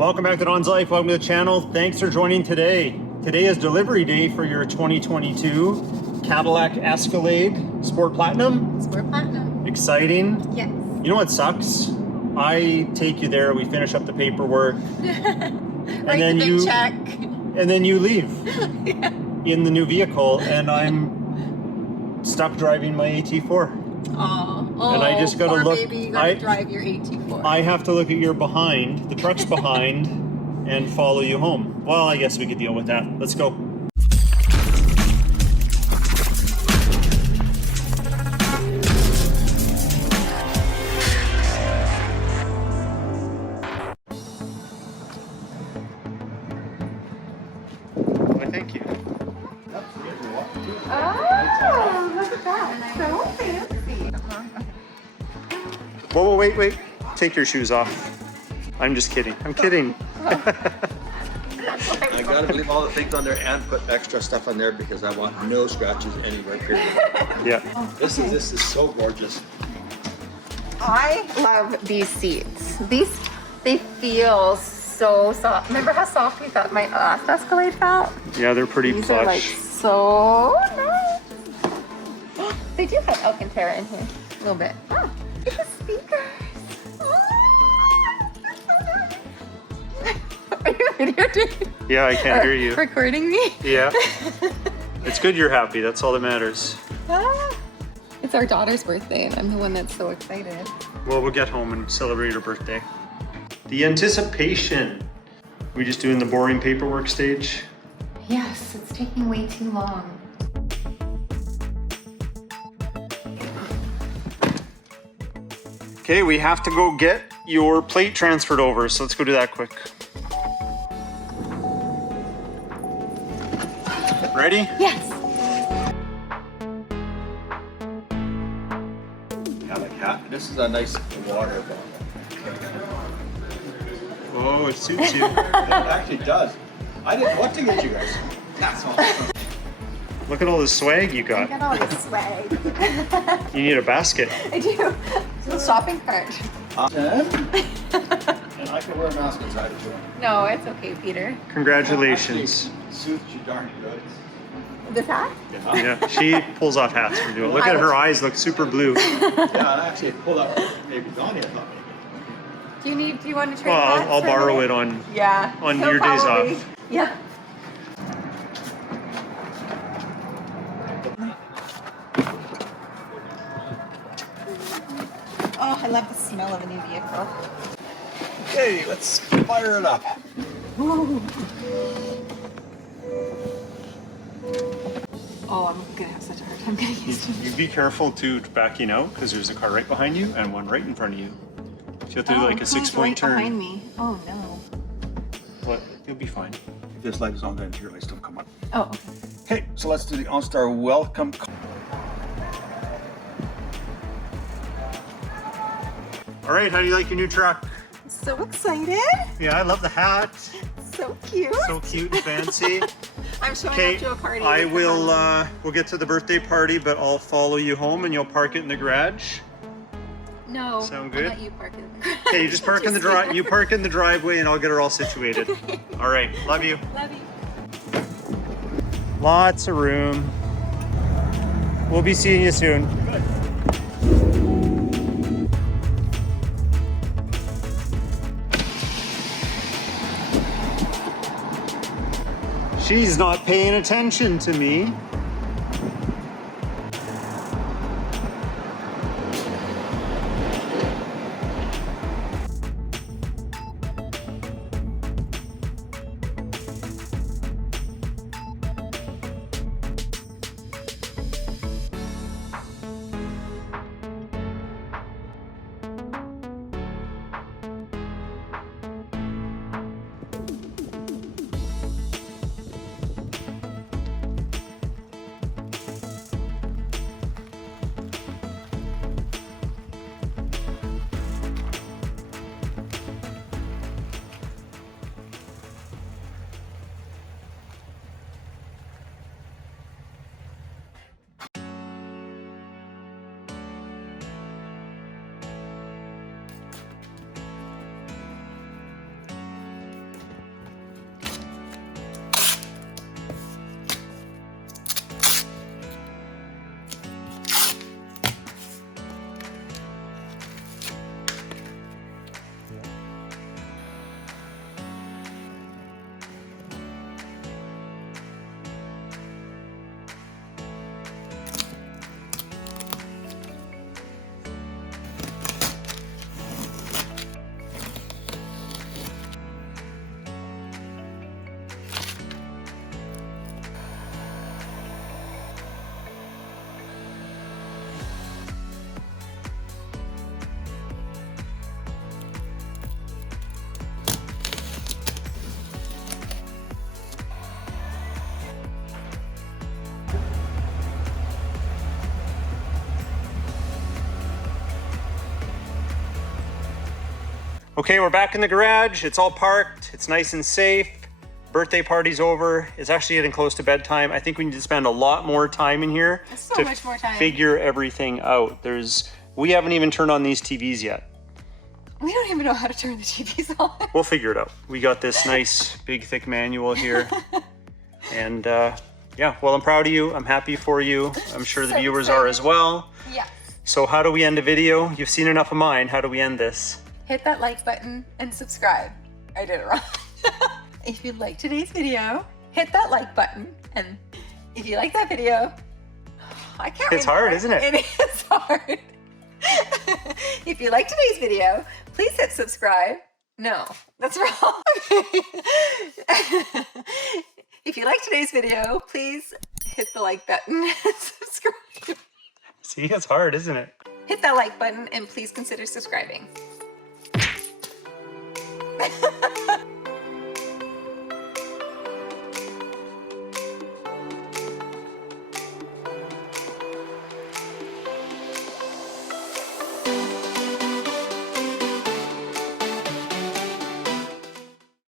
Welcome back to Don's Life. Welcome to the channel. Thanks for joining today. Today is delivery day for your 2022 Cadillac Escalade Sport Platinum. Sport Platinum. Exciting. Yes. You know what sucks? I take you there, we finish up the paperwork, and then you leave Yeah. in the new vehicle, and I'm stuck driving my AT4. Oh, and I just gotta poor look. Baby, you gotta drive your AT4. I have to look at your behind, the truck's behind, and follow you home. Well, I guess we could deal with that. Let's go. Why, thank you. Oh, look at that. So fancy. Whoa, wait. Take your shoes off. I'm just kidding. I'm kidding. I gotta leave all the things on there and put extra stuff on there because I want no scratches anywhere, period. Yeah. This is so gorgeous. I love these seats. They feel so soft. Remember how soft we thought my last Escalade felt? Yeah, they're pretty These plush. are like so nice. They do have Alcantara in here. A little bit. Oh, look at the speakers. Are you videotaping? Yeah, I can't hear you. Recording me? Yeah. It's good you're happy. That's all that matters. It's our daughter's birthday, and I'm the one that's so excited. Well, we'll get home and celebrate her birthday. The anticipation. We just doing the boring paperwork stage? Yes, it's taking way too long. Okay, we have to go get your plate transferred over, so let's go do that quick. Ready? Yes. Yeah, like hat. This is a nice water bottle. Oh, it suits you. It actually does. I didn't want to get you guys. That's all. Look at all the swag you got. Look at all this swag. You need a basket. I do. It's a shopping cart. And I can wear a mask inside it too. No, it's okay, Peter. Congratulations. Actually, suits you darn good. This hat? Yeah, she pulls off hats for doing it. Look at her eyes, look super blue. Yeah, I actually pulled out maybe Donnie. I thought maybe. Do you want to trade Well, hats I'll for borrow me? it on Yeah. on He'll your days probably- off. Yeah. Oh, I love the smell of a new vehicle. Okay, let's fire it up. Ooh. Oh, I'm gonna have such a hard time getting used to it. You be careful too backing out because there's a car right behind you and one right in front of you. So you have to do like a 6-point turn. Behind me. Oh no. But you'll be fine. If this light is on, then your light still come on. Oh, okay. Okay, so let's do the OnStar welcome. All right, how do you like your new truck? So excited. Yeah, I love the hat. So cute. So cute and fancy. I'm showing Okay, up to a party. I with will, someone. we'll get to the birthday party, but I'll follow you home and you'll park it in the garage. No. Sound I'll good? let you park it in the garage. Okay, you just park in the drive. You park in the driveway and I'll get her all situated. All right, love you. Love you. Lots of room. We'll be seeing you soon. She's not paying attention to me. Okay, we're back in the garage. It's all parked. It's nice and safe. Birthday party's over. It's actually getting close to bedtime. I think we need to spend a lot more time in here So much more time. figure everything out. We haven't even turned on these TVs yet. We don't even know how to turn the TVs on. We'll figure it out. We got this nice big thick manual here. And yeah, well, I'm proud of you. I'm happy for you. I'm sure the So viewers are as well. Yes. So how do we end a video? You've seen enough of mine. How do we end this? Hit that like button and subscribe. I did it wrong. If you liked today's video, hit that like button. And if you like that video, I can't It's hard, isn't it? It is hard. If you like today's video, please hit subscribe. No, that's wrong. If you like today's video, please hit the like button and subscribe. See, it's hard, isn't it? Hit that like button and please consider subscribing.